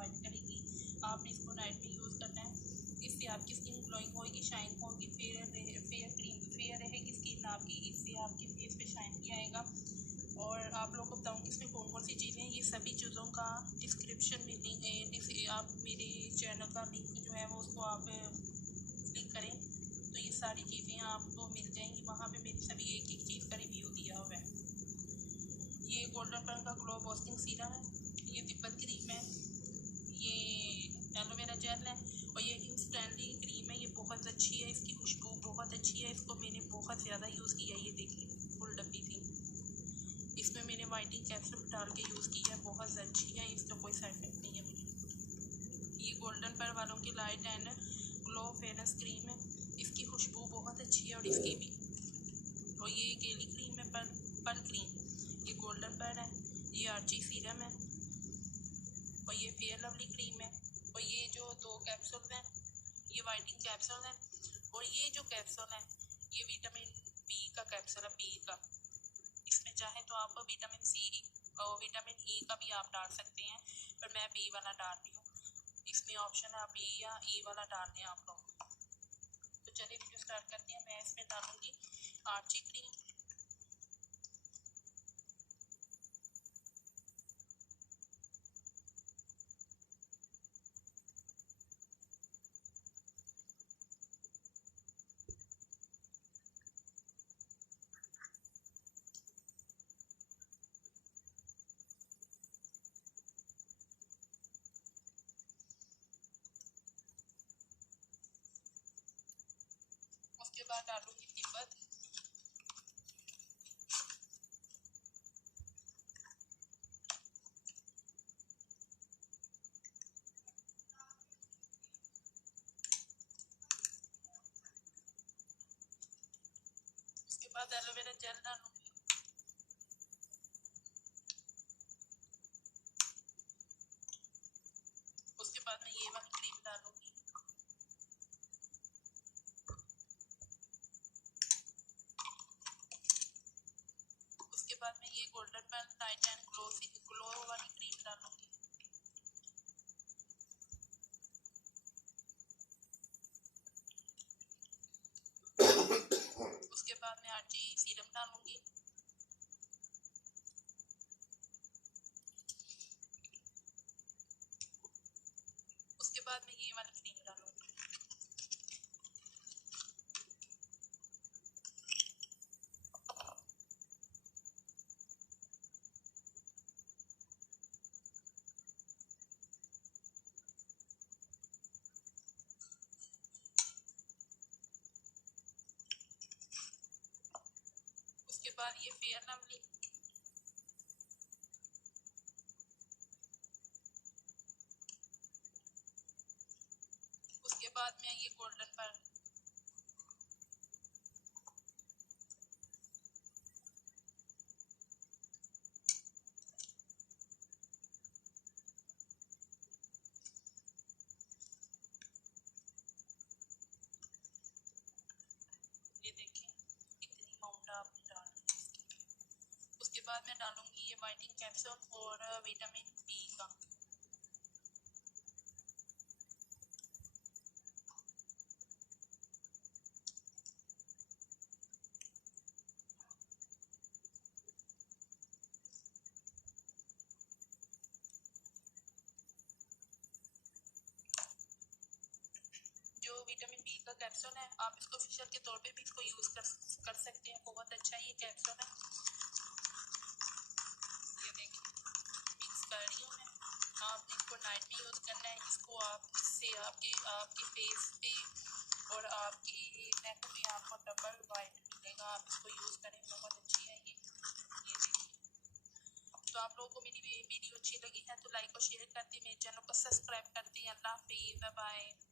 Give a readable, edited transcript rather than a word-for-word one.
White करेगी। आपने इसको नाइट में यूज़ करना है, इससे आपकी स्किन ग्लोइंग होगी, शाइन होगी, फेयर रहेगी स्किन आपकी, इससे आपके फेस पे शाइन भी आएगा। और आप लोगों को बताऊँगी इसमें कौन कौन सी चीज़ें हैं, ये सभी चीज़ों का डिस्क्रिप्शन में लिंक है। आप मेरे चैनल का लिंक जो है वो उसको आप क्लिक करें तो ये सारी चीज़ें आपको मिल जाएंगी। वहाँ पे मेरी सभी एक एक चीज़ का रिव्यू दिया हुआ है। ये गोल्डन कलर का ग्लो बूस्टिंग सीरम है, ये तिब्बत क्रीम है, ये एलोवेरा जेल है और ये इंस्टेंटली क्रीम है। ये बहुत अच्छी है, इसकी खुशबू बहुत अच्छी है, इसको मैंने बहुत ज़्यादा यूज़ किया। ये देखिए फुल डब्बी थी, इसमें मैंने वाइटनिंग कैप्सूल डाल के यूज़ किया है, बहुत अच्छी है, इसका कोई साइड इफेक्ट नहीं है मुझे। ये गोल्डन पर वालों की light and glow fairness cream है, इसकी खुशबू बहुत अच्छी है और इसकी भी। और ये गेली क्रीम है, पर क्रीम, ये गोल्डन पर है, ये आर्ची सीरम है और ये फेयर लवली क्रीम है। और ये जो 2 कैप्सूल हैं ये वाइटनिंग कैप्सूल है और ये जो कैप्सूल है ये विटामिन बी का कैप्सूल है, बी का। इसमें चाहे तो आप विटामिन सी और विटामिन ई का भी आप डाल सकते हैं, पर मैं बी वाला डाल रही हूँ। इसमें ऑप्शन है आप बी या ई वाला डाल दें आप लोग। तो चलिए वीडियो स्टार्ट करते हैं। मैं इसमें डालूंगी आर्ची क्रीम, उसके बाद डालूंगी तिब्बत, उसके बाद एलोवेरा जेल डालूंगी, उसके बाद मैं ये वाली क्रीम डालूंगी, उसके बाद मैं ये golden pen light and glow वाली क्रीम डालूंगी, उसके बाद मैं आर्ची सीरम डालूंगी, उसके बाद मैं ये वाली क्रीम डालूंगी। उसके बाद ये फेयर लवली, उसके बाद मैं ये गोल्डन पर, ये देखिए कितनी अमाउंट आपने डालनी है इसकी। उसके बाद मैं डालूंगी ये वाइटनिंग कैप्सूल और विटामिन बी का। जो विटामिन बी का कैप्सूल है आप इसको फेशियल के तौर पे भी इसको यूज़ कर सकते हैं, बहुत अच्छा ये कैप्सूल है। ये देखिए मिक्स कर रही हूँ मैं, आपने इसको नाइट में यूज़ करना है। इसको आप इससे आपके फेस पे और आपकी नेक पे आपको डबल वाइट मिलेगा। आप इसको यूज़ करें, बहुत अच्छी है ये देखिए। तो आप लोगों को मेरी वीडियो अच्छी लगी है तो लाइक और शेयर करते, मेरे चैनल को सब्सक्राइब करते हैं। अल्लाह हाफिज़, बाय बाय।